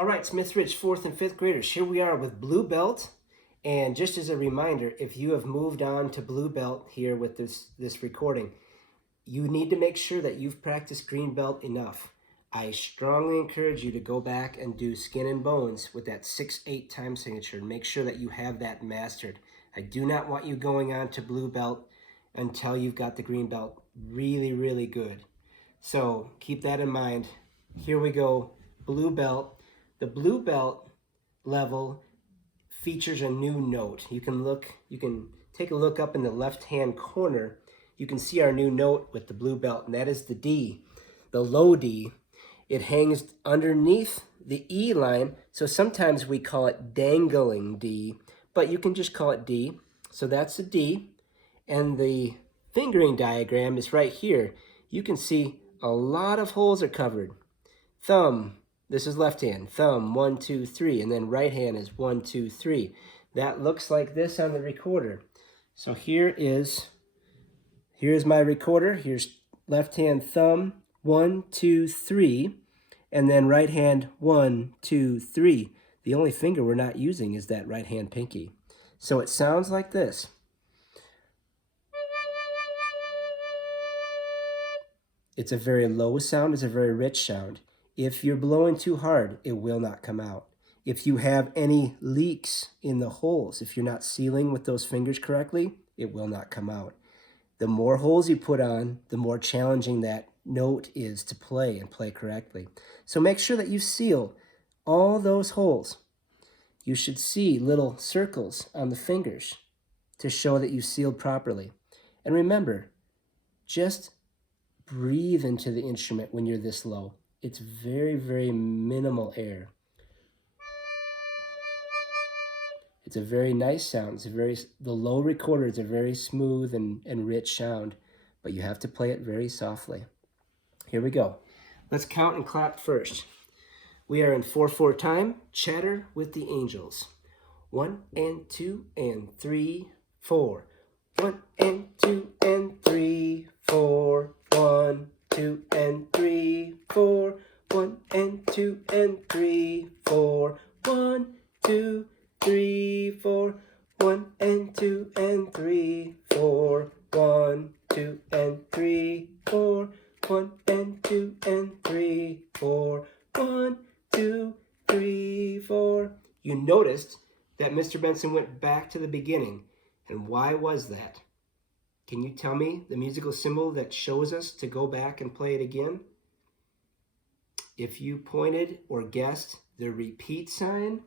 All right, Smith Ridge 4th and 5th graders, here we are with Blue Belt. And just as a reminder, if you have moved on to Blue Belt here with this recording, you need to make sure that you've practiced Green Belt enough. I strongly encourage you to go back and do Skin and Bones with that 6/8 time signature and make sure that you have that mastered. I do not want you going on to Blue Belt until you've got the Green Belt really, really good. So keep that in mind. Here we go, Blue Belt. The Blue Belt level features a new note. You can take a look up in the left-hand corner. You can see our new note with the Blue Belt, and that is the D, the low D. It hangs underneath the E line, so sometimes we call it dangling D, but you can just call it D. So that's the D, and the fingering diagram is right here. You can see a lot of holes are covered. Thumb, this is left hand, thumb, 1, 2, 3, and then right hand is 1, 2, 3. That looks like this on the recorder. So here's my recorder. Here's left hand thumb, 1, 2, 3, and then right hand 1, 2, 3. The only finger we're not using is that right hand pinky. So it sounds like this. It's a very low sound, it's a very rich sound. If you're blowing too hard, it will not come out. If you have any leaks in the holes, if you're not sealing with those fingers correctly, it will not come out. The more holes you put on, the more challenging that note is to play and play correctly. So make sure that you seal all those holes. You should see little circles on the fingers to show that you sealed properly. And remember, just breathe into the instrument when you're this low. It's very, very minimal air. It's a very nice sound. The low recorder is a very smooth and rich sound, but you have to play it very softly. Here we go. Let's count and clap first. We are in 4/4 time. Chatter with the Angels. 1 and 2 and 3, 4. 1 and 2 and 3, 4. 1, 2 and 3, 4. 1 and 2 and 3, 4. 1, 2, 3, 4. 1 and 2 and 3, 4. 1, 2 and 3, 4. 1 and 2 and 3, 4. 1, 2, 3, 4. You noticed that Mr. Benson went back to the beginning. And why was that? Can you tell me the musical symbol that shows us to go back and play it again? If you pointed or guessed the repeat sign,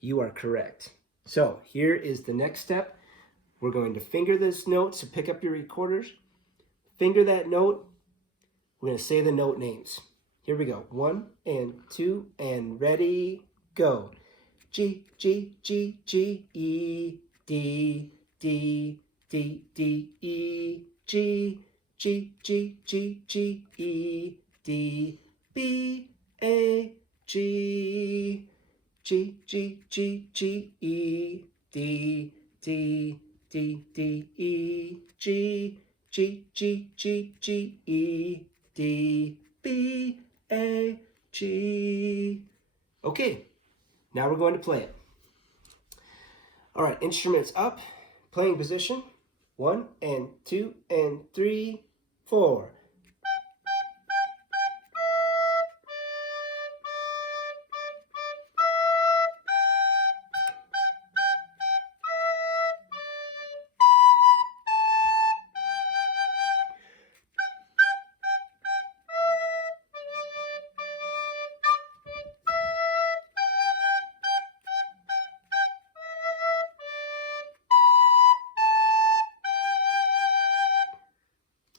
you are correct. So here is the next step. We're going to finger this note, so pick up your recorders. Finger that note. We're going to say the note names. Here we go. 1 and 2 and ready, go. G, G, G, G, E, D, D, D, D, E, G, G, G, G, G, E, D, B, A, G, G, G, G, G, E, D, D, D, D, E, G, G, G, G, G, E, D, B, A, G. Okay, now we're going to play it. All right, instruments up, playing position. 1 and 2 and 3, 4.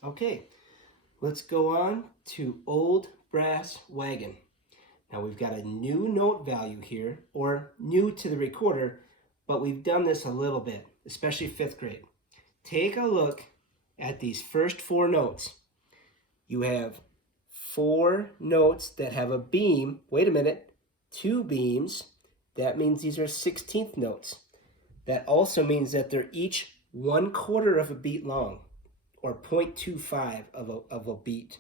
Okay, let's go on to Old Brass Wagon. Now we've got a new note value here, or new to the recorder, but we've done this a little bit, especially 5th grade. Take a look at these first 4 notes. You have 4 notes that have a beam. Wait a minute, 2 beams. That means these are 16th notes. That also means that they're each 1/4 of a beat long, or 0.25 of a beat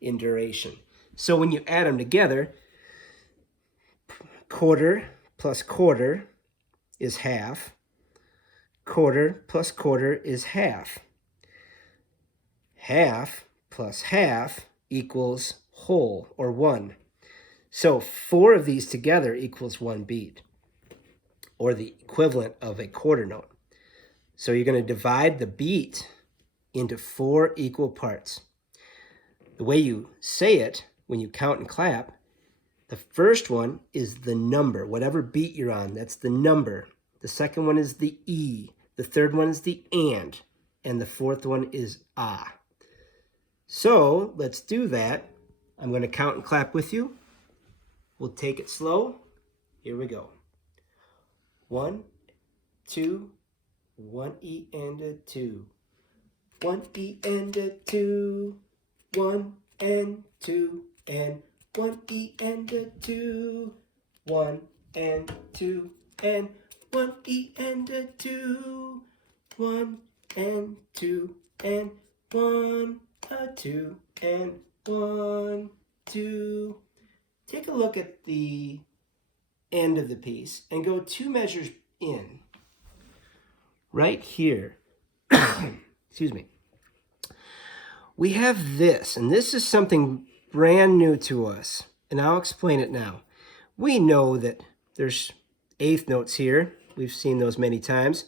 in duration. So when you add them together, quarter plus quarter is half. Quarter plus quarter is half. Half plus half equals whole, or 1. So 4 of these together equals 1 beat, or the equivalent of a quarter note. So you're going to divide the beat into 4 equal parts. The way you say it when you count and clap, the first one is the number. Whatever beat you're on, that's the number. The second one is the E. The third one is the and the fourth one is ah. So let's do that. I'm going to count and clap with you. We'll take it slow. Here we go. 1, 2, 1 E and a 2. 1 E and a 2. 1 and 2 and 1 E and a 2. 1 and 2 and 1 E and a 2. 1 and 2 and 1 a 2 and 1 2. Take a look at the end of the piece and go 2 measures in. Right here. Excuse me. We have this, and this is something brand new to us, and I'll explain it now. We know that there's eighth notes here. We've seen those many times.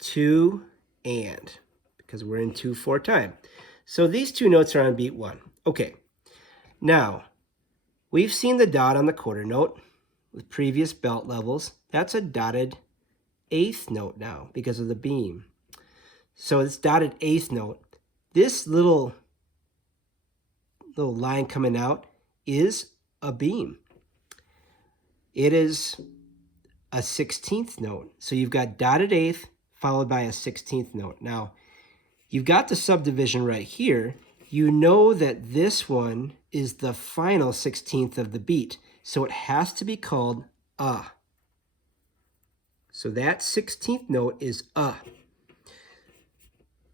2 and, because we're in 2/4 time. So these 2 notes are on beat 1. Okay, now we've seen the dot on the quarter note with previous belt levels. That's a dotted eighth note now because of the beam. So it's dotted eighth note. This little line coming out is a beam. It is a 16th note. So you've got dotted eighth followed by a 16th note. Now, you've got the subdivision right here. You know that this one is the final 16th of the beat. So it has to be called a. So that 16th note is a.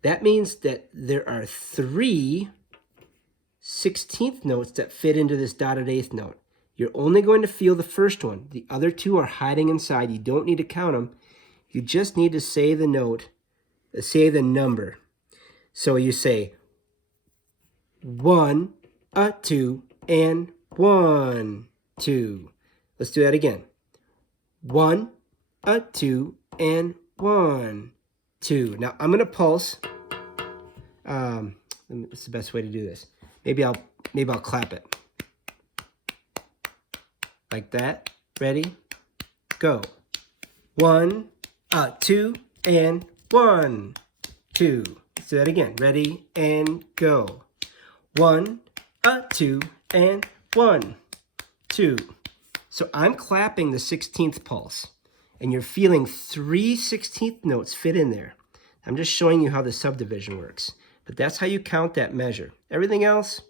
That means that there are 3 16th notes that fit into this dotted eighth note. You're only going to feel the first one. The other 2 are hiding inside. You don't need to count them. You just need to say the note, say the number. So you say 1, a 2, and 1, 2. Let's do that again. 1, a 2, and 1, 2. Now I'm going to pulse. It's the best way to do this. Maybe I'll clap it. Like that. Ready? Go. 1, a 2, and 1, 2. Let's do that again. Ready? And go. 1, a 2, and 1, 2. So I'm clapping the 16th pulse, and you're feeling 3 16th notes fit in there. I'm just showing you how the subdivision works. But that's how you count that measure. Everything else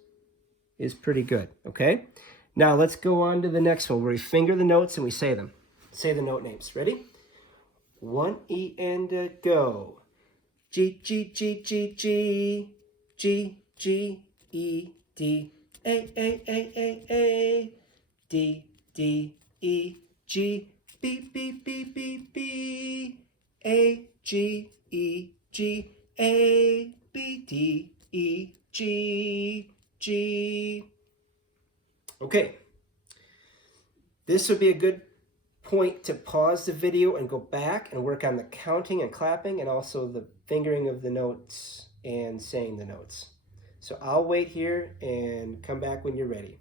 is pretty good, okay? Now let's go on to the next one where we finger the notes and we say them. Say the note names. Ready? 1 E and a go. G, G, G, G, G. G, G, E, D. A, A, A, A, A. D, D, E, G. B, B, B, B, B. A, G, E, G. A, B, D, E, G, G. Okay. This would be a good point to pause the video and go back and work on the counting and clapping and also the fingering of the notes and saying the notes. So I'll wait here and come back when you're ready.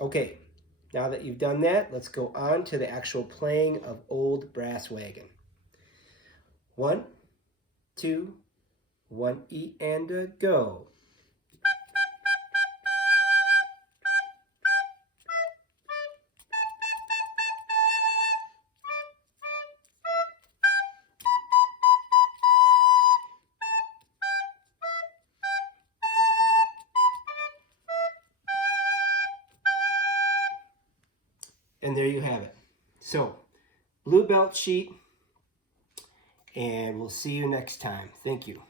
Okay, now that you've done that, let's go on to the actual playing of Old Brass Wagon. 1, 2, 1 E and a go. And there you have it. So, blue belt sheet, and we'll see you next time. Thank you.